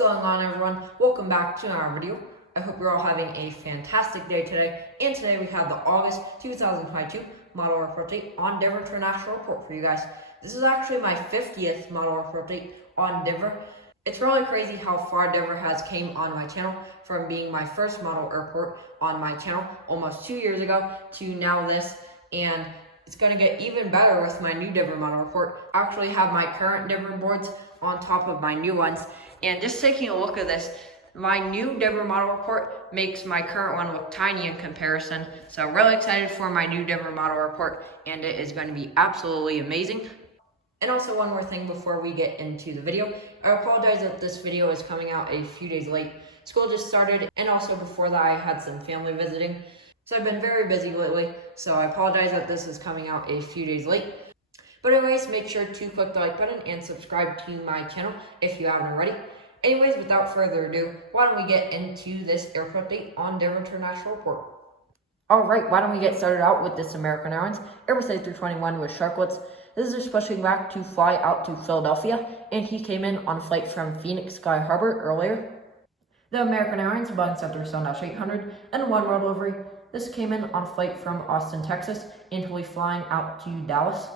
going on, everyone? Welcome back to our video. I hope you're all having a fantastic day today. And today we have the August 2022 model report date on Denver International Airport for you guys. This is actually my 50th model report date on Denver. It's really crazy how far Denver has came on my channel, from being my first model airport on my channel almost 2 years ago to now this. And it's going to get even better with my new Denver model report. I actually have my current Denver boards on top of my new ones. And just taking a look at this, my new Denver model report makes my current one look tiny in comparison. So I'm really excited for my new Denver model report, and it is going to be absolutely amazing. And also one more thing before we get into the video. I apologize that this video is coming out a few days late. School just started, and also before that I had some family visiting. So I've been very busy lately, so I apologize that this is coming out a few days late. But anyways, make sure to click the like button and subscribe to my channel if you haven't already. Anyways, without further ado, why don't we get into this airport date on Denver International Airport. Alright, why don't we get started out with this American Airlines Airbus A321 with Sharklets. This is just pushing back to fly out to Philadelphia, and he came in on a flight from Phoenix Sky Harbor earlier. The American Airlines Boeing 737-800 and one roll delivery. This came in on a flight from Austin, Texas, and he'll be flying out to Dallas.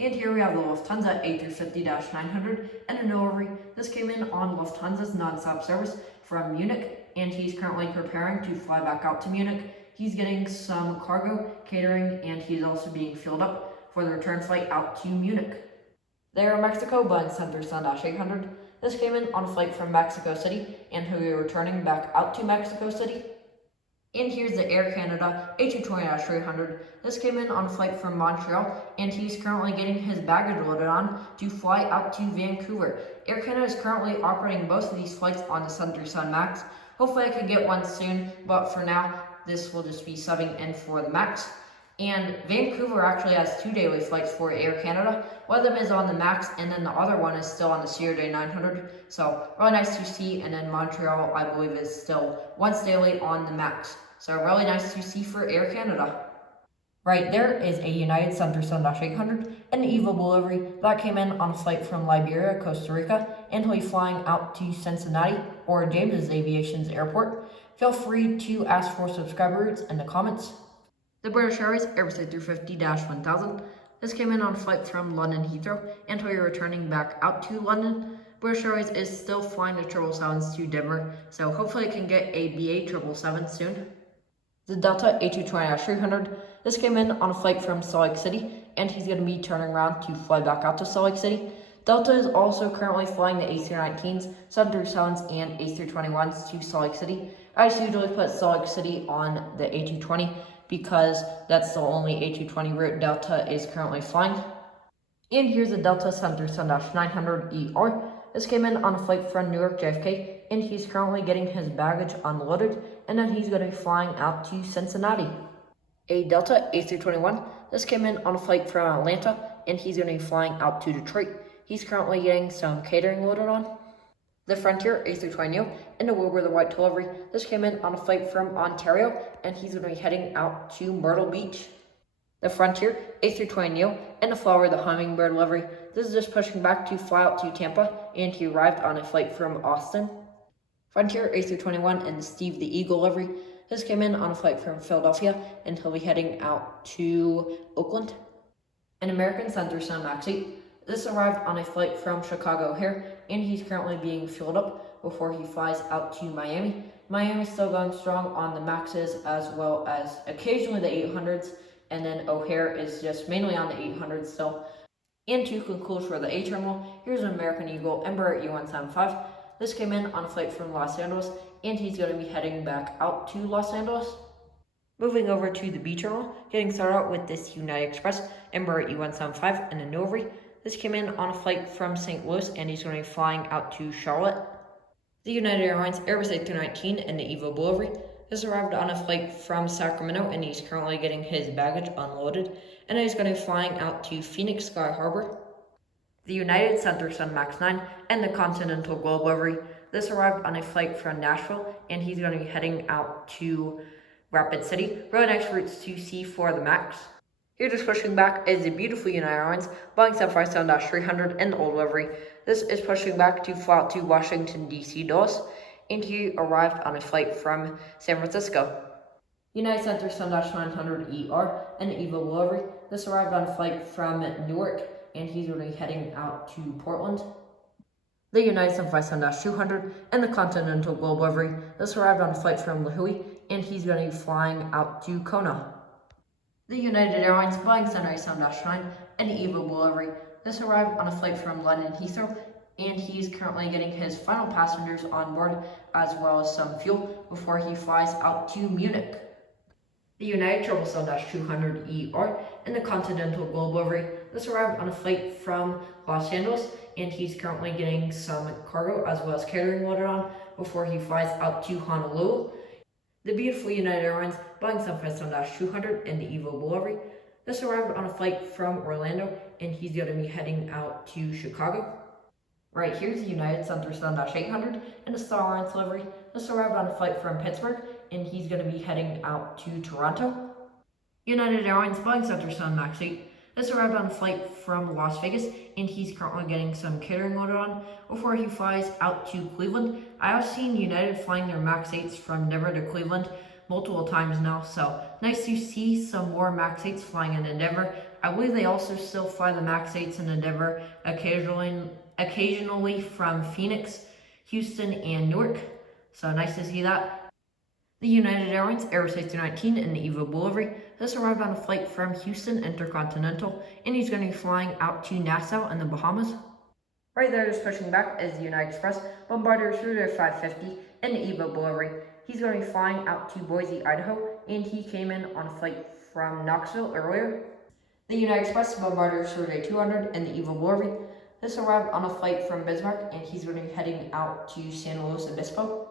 And here we have the Lufthansa A350-900 and a delivery. This came in on Lufthansa's nonstop service from Munich, and he's currently preparing to fly back out to Munich. He's getting some cargo, catering, and he's also being filled up for the return flight out to Munich. The Aeromexico Boeing 737-800. This came in on a flight from Mexico City, and he'll be returning back out to Mexico City. And here's the Air Canada A220-300. This came in on a flight from Montreal, and he's currently getting his baggage loaded on to fly out to Vancouver. Air Canada is currently operating both of these flights on the 737 MAX. Hopefully I can get one soon, but for now, this will just be subbing in for the MAX. And Vancouver actually has 2 daily flights for Air Canada. One of them is on the MAX, and then the other one is still on the CRJ 900. So really nice to see. And then Montreal, I believe, is still once daily on the MAX. So really nice to see for Air Canada. Right there is a United 737-800 and an EVO delivery that came in on a flight from Liberia, Costa Rica, and he'll be flying out to Cincinnati or James's Aviation's airport. Feel free to ask for subscriber routes in the comments. The British Airways Airbus A350-1000. This came in on a flight from London Heathrow, and he'll be returning back out to London. British Airways is still flying the 777s to Denver, so hopefully it can get a BA 777 soon. The Delta A220-300. This came in on a flight from Salt Lake City, and he's going to be turning around to fly back out to Salt Lake City. Delta is also currently flying the A319s, 737s, and A321s to Salt Lake City. I just usually put Salt Lake City on the A220 because that's the only A220 route Delta is currently flying. And here's the Delta 737-900ER. This came in on a flight from Newark JFK, and he's currently getting his baggage unloaded, and then he's going to be flying out to Cincinnati. A Delta A321. This came in on a flight from Atlanta, and he's going to be flying out to Detroit. He's currently getting some catering loaded on. The Frontier A320neo and the Wilbur the White delivery. This came in on a flight from Ontario, and he's going to be heading out to Myrtle Beach. The Frontier A320neo and the Flower the Hummingbird delivery. This is just pushing back to fly out to Tampa, and he arrived on a flight from Austin. Frontier A321 and the Steve the Eagle delivery. This came in on a flight from Philadelphia, and he'll be heading out to Oakland. An American 737 MAX 8. This arrived on a flight from Chicago O'Hare, and he's currently being fueled up before he flies out to Miami. Miami's still going strong on the MAXs as well as occasionally the 800s, and then O'Hare is just mainly on the 800s still. And to conclude for the A terminal, here's an American Eagle Embraer E175. This came in on a flight from Los Angeles, and he's going to be heading back out to Los Angeles. Moving over to the B terminal, getting started out with this United Express Embraer E175 and a delivery. This came in on a flight from St. Louis, and he's going to be flying out to Charlotte. The United Airlines Airbus A319 and the EVO delivery. This arrived on a flight from Sacramento, and he's currently getting his baggage unloaded, and he's going to be flying out to Phoenix Sky Harbor. The United 737 MAX 9 and the Continental Gold delivery. This arrived on a flight from Nashville, and he's going to be heading out to Rapid City. Really nice routes to see for the MAX. Here just pushing back is the beautiful United Airlines Boeing 757-300 and the old delivery. This is pushing back to fly out to Washington, D.C. Dulles, and he arrived on a flight from San Francisco. United Center Sun-900ER and Eva Willowy. This arrived on a flight from Newark, and he's going to be heading out to Portland. The United Sunfly Sun-200 and the Continental Globe livery. This arrived on a flight from Lihue, and he's going to be flying out to Kona. The United Airlines Boeing Sunrise Sun-9 and Eva livery. This arrived on a flight from London Heathrow, and he's currently getting his final passengers on board as well as some fuel before he flies out to Munich. The United Triple Sun-200ER and the Continental Globe livery. This arrived on a flight from Los Angeles, and he's currently getting some cargo as well as catering loaded on before he flies out to Honolulu. The beautiful United Airlines Boeing 757-200 and the Eva livery. This arrived on a flight from Orlando, and he's going to be heading out to Chicago. Right here's the United Center Sun-800 and the Star Alliance livery. This arrived on a flight from Pittsburgh, and he's going to be heading out to Toronto. United Airlines Boeing Center Sun Max 8. This arrived on a flight from Las Vegas, and he's currently getting some catering loaded on before he flies out to Cleveland. I have seen United flying their Max 8s from Denver to Cleveland multiple times now, so nice to see some more Max 8s flying in Denver. I believe they also still fly the Max 8s in Denver occasionally from Phoenix, Houston, and Newark, so nice to see that. The United Airlines Aerospace 219 and the Eva livery. This arrived on a flight from Houston Intercontinental, and he's going to be flying out to Nassau in the Bahamas. Right there, just pushing back, is the United Express Bombardier Cruiser 550 and the Eva livery. He's going to be flying out to Boise, Idaho, and he came in on a flight from Knoxville earlier. The United Express Bombardier Cruiser 200 and the Eva livery. This arrived on a flight from Bismarck, and he's going to be heading out to San Luis Obispo.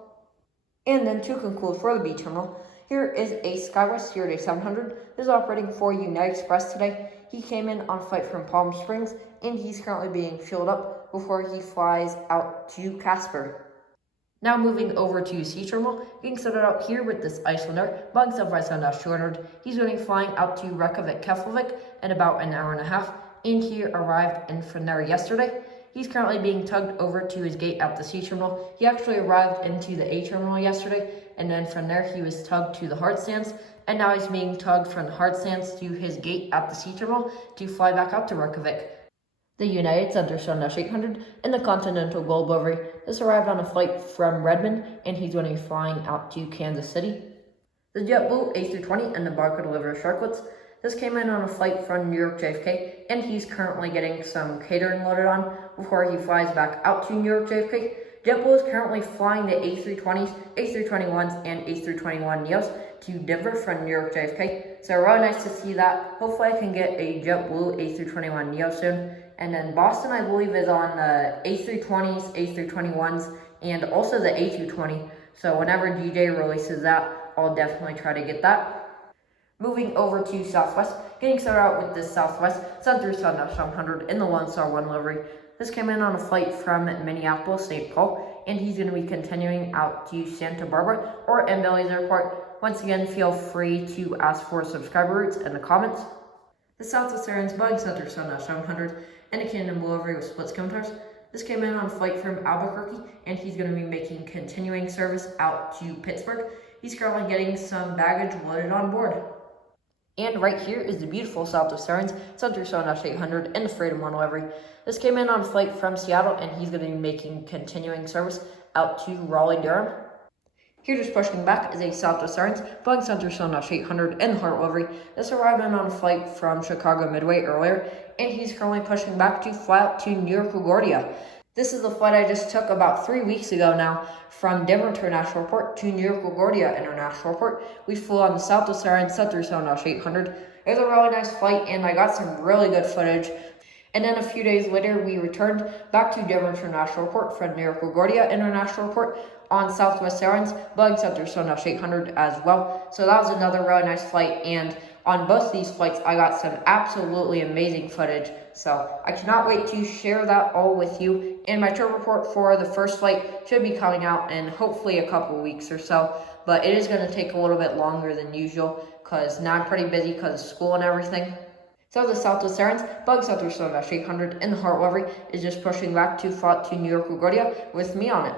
And then to conclude for the B terminal, here is a SkyWest 700. This is operating for United Express today. He came in on a flight from Palm Springs, and he's currently being fueled up before he flies out to Casper. Now moving over to C terminal, getting started out here with this Icelander Boeing 757-200. He's going to be flying out to Reykjavik, Keflavik in about an hour and a half, and he arrived in Finnair yesterday. He's currently being tugged over to his gate at the C terminal. He actually arrived into the A terminal yesterday, and then from there he was tugged to the hard stands, and now he's being tugged from the hard stands to his gate at the C terminal to fly back out to Reykjavik. The United Center Sun-800 and the Continental Globe livery. This arrived on a flight from Redmond, and he's going to be flying out to Kansas City. The JetBlue A320 and the Barcode livery Sharklets. This came in on a flight from New York JFK, and he's currently getting some catering loaded on before he flies back out to New York JFK. JetBlue is currently flying the A320s, A321s, and A321neos to Denver from New York JFK. So really nice to see that. Hopefully I can get a JetBlue A321neo soon. And then Boston, I believe, is on the A320s, A321s, and also the A220. So whenever DJ releases that, I'll definitely try to get that. Moving over to Southwest, getting started out with this Southwest Sun 700 in the Lone Star 1 livery. This came in on a flight from Minneapolis, St. Paul, and he's going to be continuing out to Santa Barbara or Embelli's Airport. Once again, feel free to ask for subscriber routes in the comments. The Southwest Airlines Boeing 700 and a Canadian Blue livery with split skim tires. This came in on a flight from Albuquerque, and he's going to be making continuing service out to Pittsburgh. He's currently getting some baggage loaded on board. And right here is the beautiful Southwest Airlines Sun 800 and the Freedom 1 livery. This came in on a flight from Seattle, and he's going to be making continuing service out to Raleigh-Durham. Here just pushing back is a Southwest Airlines Boeing Sun 800 and the Heart livery. This arrived in on a flight from Chicago Midway earlier, and he's currently pushing back to fly out to New York LaGuardia. This is the flight I just took about 3 weeks ago now from Denver International Airport to New York LaGuardia International Airport. We flew on the Southwest Airlines Sun 800. It was a really nice flight, and I got some really good footage. And then a few days later, we returned back to Denver International Airport from New York LaGuardia International Airport on Southwest Airlines Boeing 700 as well. So that was another really nice flight, and on both these flights, I got some absolutely amazing footage. So I cannot wait to share that all with you. And my trip report for the first flight should be coming out in hopefully a couple weeks or so. But it is going to take a little bit longer than usual because now I'm pretty busy because of school and everything. So the Southwest Sirens, Bug South through 800 in the Heart livery, is just pushing back to FOT to New York LaGuardia with me on it.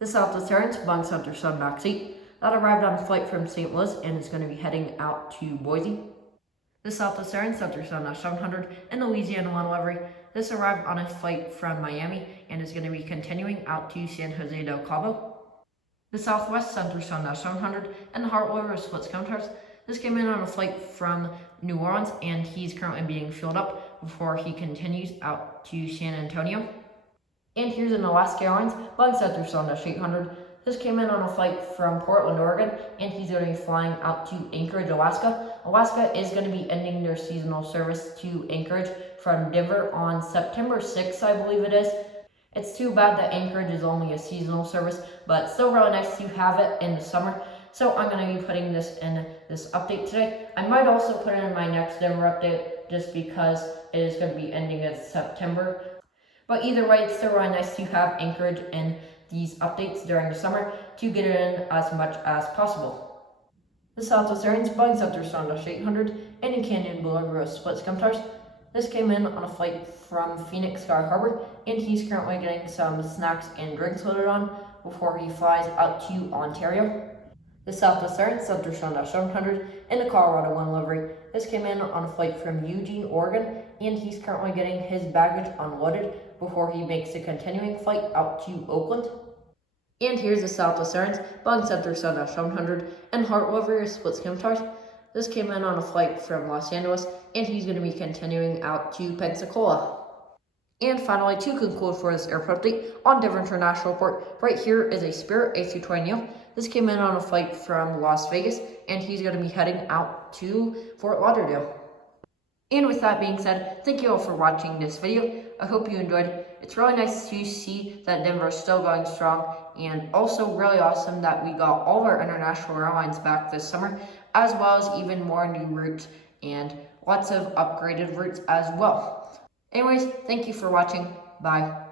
The Southwest Sirens, Bug South through back seat, that arrived on a flight from St. Louis and is going to be heading out to Boise. The Southwest Sirens, South through 700 in the Louisiana 1 livery, this arrived on a flight from Miami and is going to be continuing out to San Jose del Cabo. The Southwest, Sun through 700 and the Heart livery split scometars. This came in on a flight from New Orleans and he's currently being filled up before he continues out to San Antonio. And here's an Alaska Airlines, Bug South through 800. This came in on a flight from Portland, Oregon, and he's going to be flying out to Anchorage, Alaska. Alaska is going to be ending their seasonal service to Anchorage from Denver on September 6th, I believe it is. It's too bad that Anchorage is only a seasonal service, but still really nice to have it in the summer. So I'm going to be putting this in this update today. I might also put it in my next Denver update just because it is going to be ending in September. But either way, it's still really nice to have Anchorage in these updates during the summer to get it in as much as possible. The Southwest Airlines, Bug South through 800 and in Canyon Boulevard split scometars. This came in on a flight from Phoenix Sky Harbor, and he's currently getting some snacks and drinks loaded on before he flies out to Ontario. The Southwest Airlines, South through 700 in the Colorado 1 livery. This came in on a flight from Eugene, Oregon, and he's currently getting his baggage unloaded before he makes a continuing flight out to Oakland. And here's the Southwest Airlines, Bug South through 700 and Heart livery split scometars. This came in on a flight from Los Angeles, and he's going to be continuing out to Pensacola. And finally, to conclude for this airport update on Denver International Airport, right here is a Spirit A320neo. This came in on a flight from Las Vegas, and he's going to be heading out to Fort Lauderdale. And with that being said, thank you all for watching this video. I hope you enjoyed it. It's really nice to see that Denver is still going strong, and also really awesome that we got all of our international airlines back this summer, as well as even more new routes and lots of upgraded routes as well. Anyways, thank you for watching. Bye.